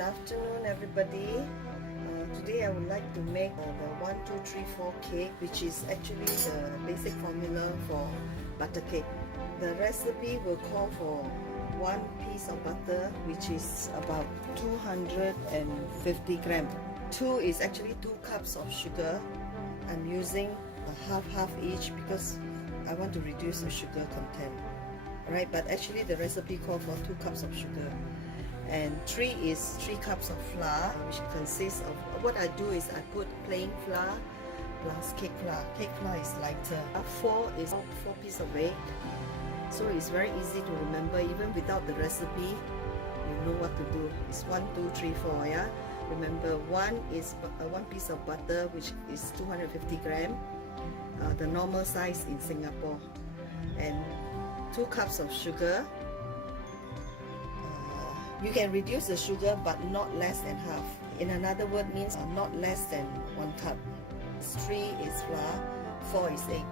afternoon, everybody. Today I would like to make the 1, 2, 3, 4 cake, which is actually the basic formula for butter cake. The recipe will call for 1 piece of butter, which is about 250 grams. 2 is actually 2 cups of sugar. I'm using a half each because I want to reduce the sugar content. Right, but actually the recipe calls for 2 cups of sugar. And 3 is 3 cups of flour, which consists of, what I do is I put plain flour plus cake flour. Cake flour is lighter. 4 is 4 pieces of egg. So it's very easy to remember. Even without the recipe, you know what to do. It's 1, 2, 3, 4, yeah? Remember, 1 is 1 piece of butter, which is 250 grams, the normal size in Singapore. And 2 cups of sugar. You can reduce the sugar but not less than half. In another word means not less than 1 cup. 3 is flour, 4 is egg.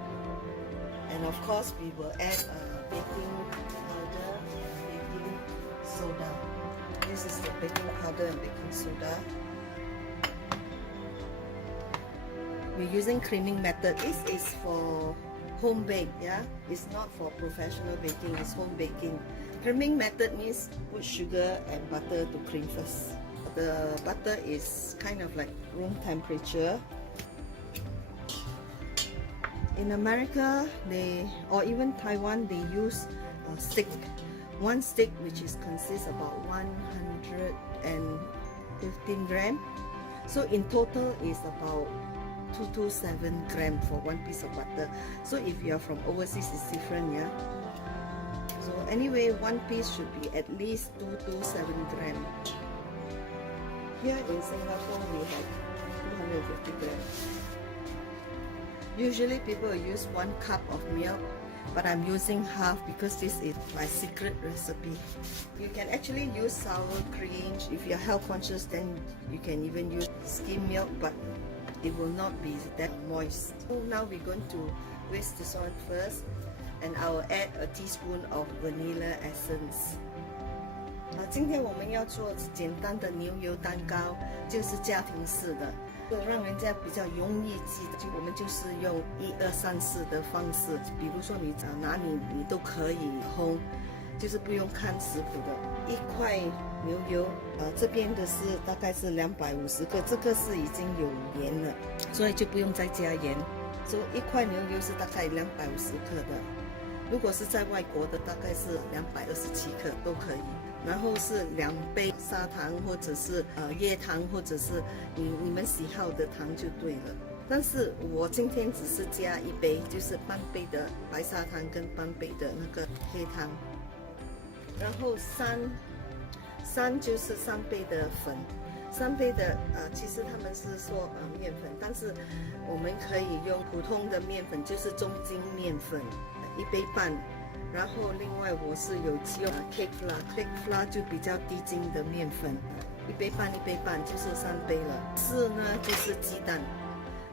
And of course we will add baking powder, baking soda. This is the baking powder and baking soda. We're using creaming method. This is for home bake, yeah? It's not for professional baking, it's home baking. Creaming method means put sugar and butter to cream first. The butter is kind of like room temperature. In America, or even Taiwan, they use a stick. 1 stick, which consists about 115 grams. So in total is about 227 grams for 1 piece of butter. So if you are from overseas, it's different, yeah? So anyway, 1 piece should be at least 227 grams. Here in Singapore, we have 250 grams. Usually people use 1 cup of milk, but I'm using half because this is my secret recipe. You can actually use sour cream. If you're health conscious, then you can even use skim milk, but it will not be that moist. So now we're going to whisk this one first, and I will add a teaspoon of vanilla essence. 今天我们要做简单的牛油蛋糕，就是家庭式的，让人家比较容易记得。我们就是用1、2、3、4的方式，比如说你哪里你都可以烘，就是不用看食谱的。1块牛油，这边的是大概是250克，这个是已经有盐了，所以就不用再加盐。所以1块牛油是大概250克的，如果是在外国的大概是227克都可以。然后是2杯砂糖，或者是椰糖，或者是你们喜好的糖就对了。但是我今天只是加1杯，就是半杯的白砂糖跟半杯的那个黑糖。然后3就是3杯的粉，3杯的其实他们是说面粉，但是我们可以用普通的面粉，就是中筋面粉1杯半。然后另外我是有用cake flour，cake flour 就比较低筋的面粉，1杯半就是3杯了。4呢就是鸡蛋，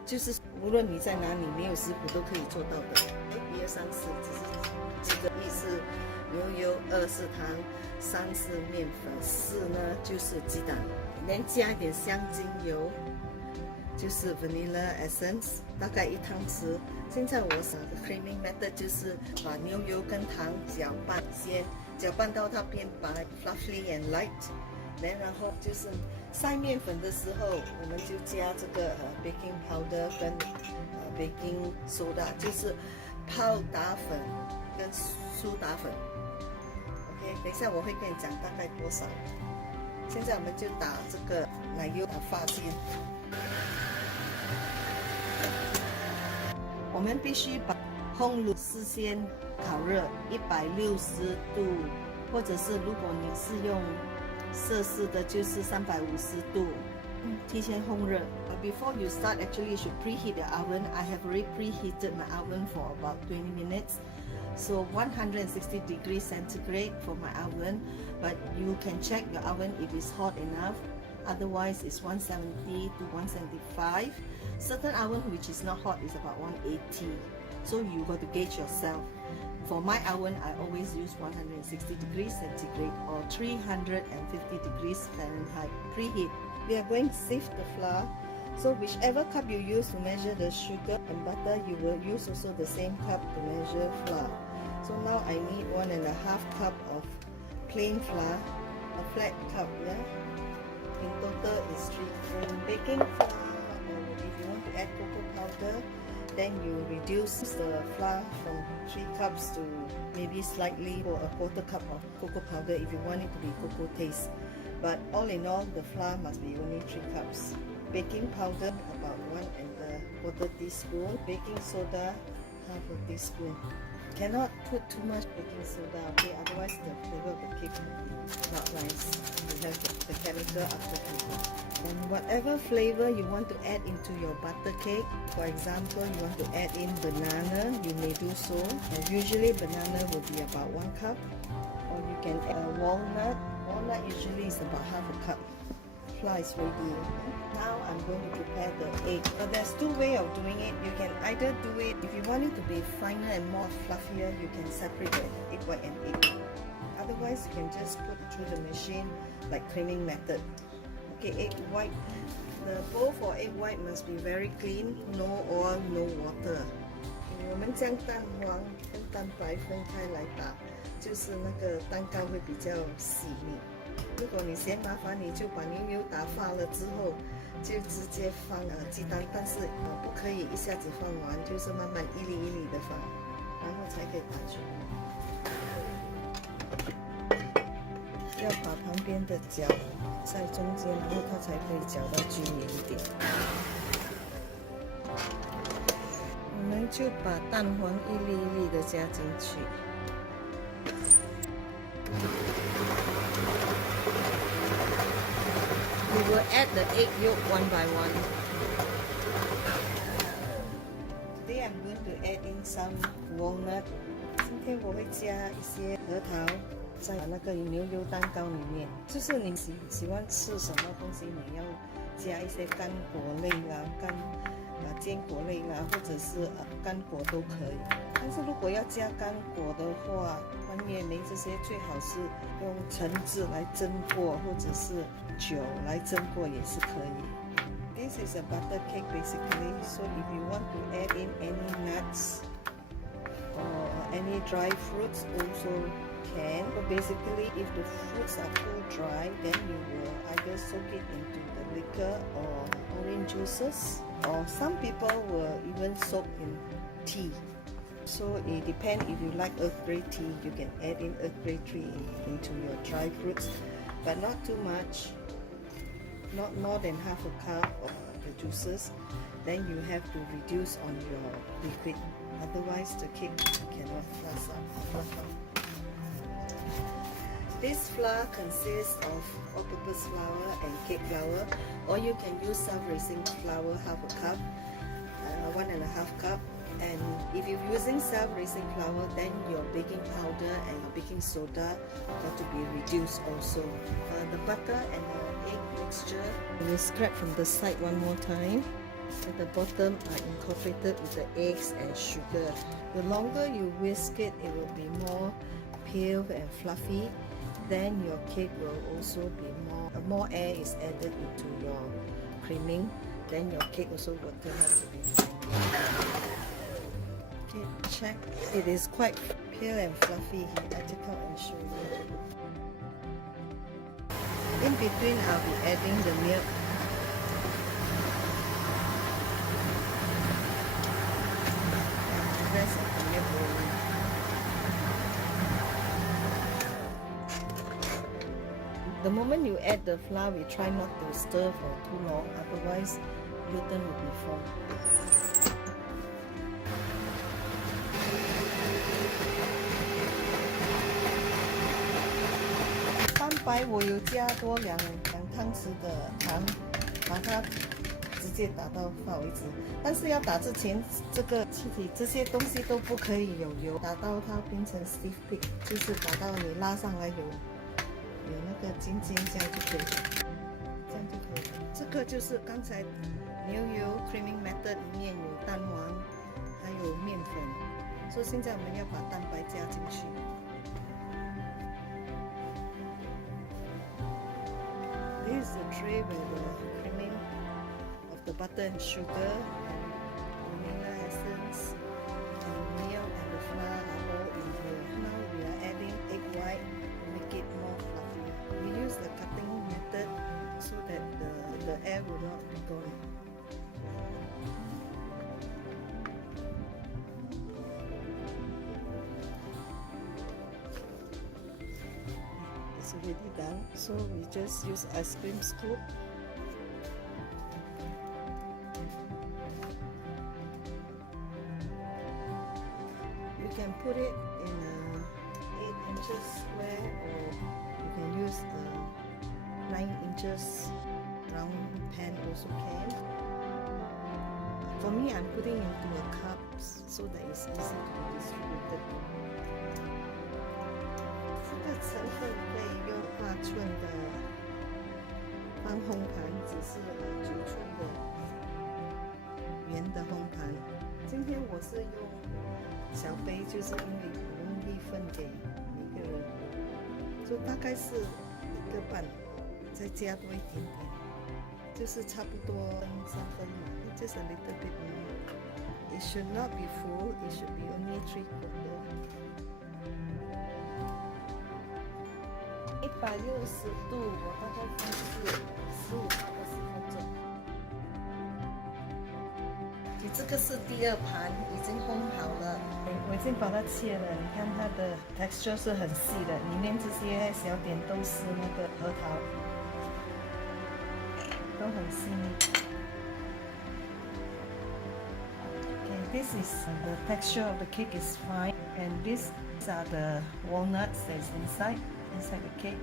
就是无论你在哪里没有食谱都可以做到的。1、2、3、4只是几个意思，牛油，2是糖，3是面粉，4呢就是鸡蛋，连加一点香精油，就是 vanilla essence， 大概1汤匙。现在我想的 creaming method 就是把牛油跟糖搅拌，先搅拌到它变白 ，fluffy and light。然后就是晒面粉的时候，我们就加这个baking powder 跟baking soda， 就是泡打粉跟苏打粉。OK， 等一下我会跟你讲大概多少。现在我们就打这个奶油发先。我们必须把烘炉事先烤热160度，或者是如果你是用摄氏的，就是350度，提前烘热。Before you start, actually you should preheat the oven. I have already preheated my oven for about 20 minutes. So 160 degrees centigrade for my oven, but you can check your oven if it's hot enough. Otherwise, it's 170 to 175. Certain oven which is not hot is about 180. So you got to gauge yourself. For my oven, I always use 160 degrees centigrade or 350 degrees Fahrenheit preheat. We are going to sift the flour. So whichever cup you use to measure the sugar and butter, you will use also the same cup to measure flour. So now I need 1.5 cup of plain flour, a flat cup, yeah. In total is 3. When baking flour, or if you want to add cocoa powder, then you reduce the flour from 3 cups to maybe slightly or a 1/4 cup of cocoa powder if you want it to be cocoa taste. But all in all, the flour must be only 3 cups. Baking powder about 1¼ teaspoon. Baking soda 1/2 teaspoon. Cannot put too much baking soda, okay? Otherwise the flavor of the cake will be not nice. You have the chemical after cooking. And whatever flavor you want to add into your butter cake, for example, you want to add in banana, you may do so. And usually banana will be about 1 cup. Or you can add walnut. Walnut usually is about 1/2 cup. Flour is ready. Now I'm going to prepare the egg. But there's 2 ways of doing it. You can either do it, if you want it to be finer and more fluffier, you can separate the egg white and egg. Otherwise, you can just put through the machine like creaming method. Okay, egg white. The bowl for egg white must be very clean, no oil, no water. 我们将蛋黄跟蛋白分开来打，就是那个蛋糕会比较细腻。如果你嫌麻烦，你就把牛油打发了之后，就直接放鸡蛋，但是不可以一下子放完，就是慢慢一粒一粒的放，然后才可以打出。要把旁边的搅在中间，然后它才可以搅到均匀一点。我们就把蛋黄一粒一粒的加进去。We will add the egg yolk one by one. Today I'm going to add in some walnut. 今天我会加一些核桃在那个牛油蛋糕里面。就是你喜欢吃什么东西，你要加一些干果类啦、坚果类啦，或者是干果都可以。但是如果要加干果的话，蔓越莓这些最好是用橙汁来蒸过，或者是酒来蒸过也是可以。This is a butter cake basically, so if you want to add in any nuts or any dry fruits also can. But basically if the fruits are too dry, then you will either soak it into the liquor or orange juices, or some people will even soak in tea. So it depends. If you like Earl Grey tea, you can add in Earl Grey tea into your dry fruits, but not too much, not more than 1/2 cup of the juices. Then you have to reduce on your liquid, otherwise the cake cannot fluff up. This flour consists of all-purpose flour and cake flour, or you can use self-raising flour 1/2 cup, 1.5 cup. And if you're using self-raising flour, then your baking powder and your baking soda got to be reduced also. The butter and the egg mixture, we scrape from the side one more time. At the bottom are incorporated with the eggs and sugar. The longer you whisk it, it will be more pale and fluffy. Then your cake will also be more air is added into your creaming. Then your cake also will turn out to be fine. Okay, check. It is quite pale and fluffy. I take out and show you. In between, I'll be adding the milk. And the rest of the milk will. The moment you add the flour, we try not to stir for too long, otherwise gluten will be formed. 蛋白我有加多2汤匙的糖，把它直接打到发为止。但是要打之前，这个气体这些东西都不可以有油，打到它变成 stiff peak， 就是打到你拉上来有那个尖尖，这样就可以，这样就可以。这个就是刚才牛油 creaming method 里面有蛋黄，还有有面粉，所以现在我们要把蛋白加进去。This is the tray where the creaming of the butter and sugar and vanilla essence and milk and the flour are all in here. Now we are adding egg white to make it more fluffy. We use the cutting method so that the air will not be gone. It's already done, so we just use ice cream scoop. You can put it in a 8 inches square, or you can use a 9 inches round pan also can. For me, I'm putting into a cup so that it's easy to be distributed. 这个成分可以用8寸的方烘盘，只是9寸的圆的烘盘。今天我是用小杯，就是因为不容易分给每个人，所以大概是1个半，再加多一点点，就是差不多3分嘛。Just a little bit more. It should not be full. It should be only 3/4. 160度，我大概放是15到20分钟。你这个是第2盘，已经烘好了。我已经把它切了，你看它的 texture 是很细的，里面这些小点都是那个核桃，都很细腻。This is the texture of the cake is fine, and these are the walnuts that's inside the cake.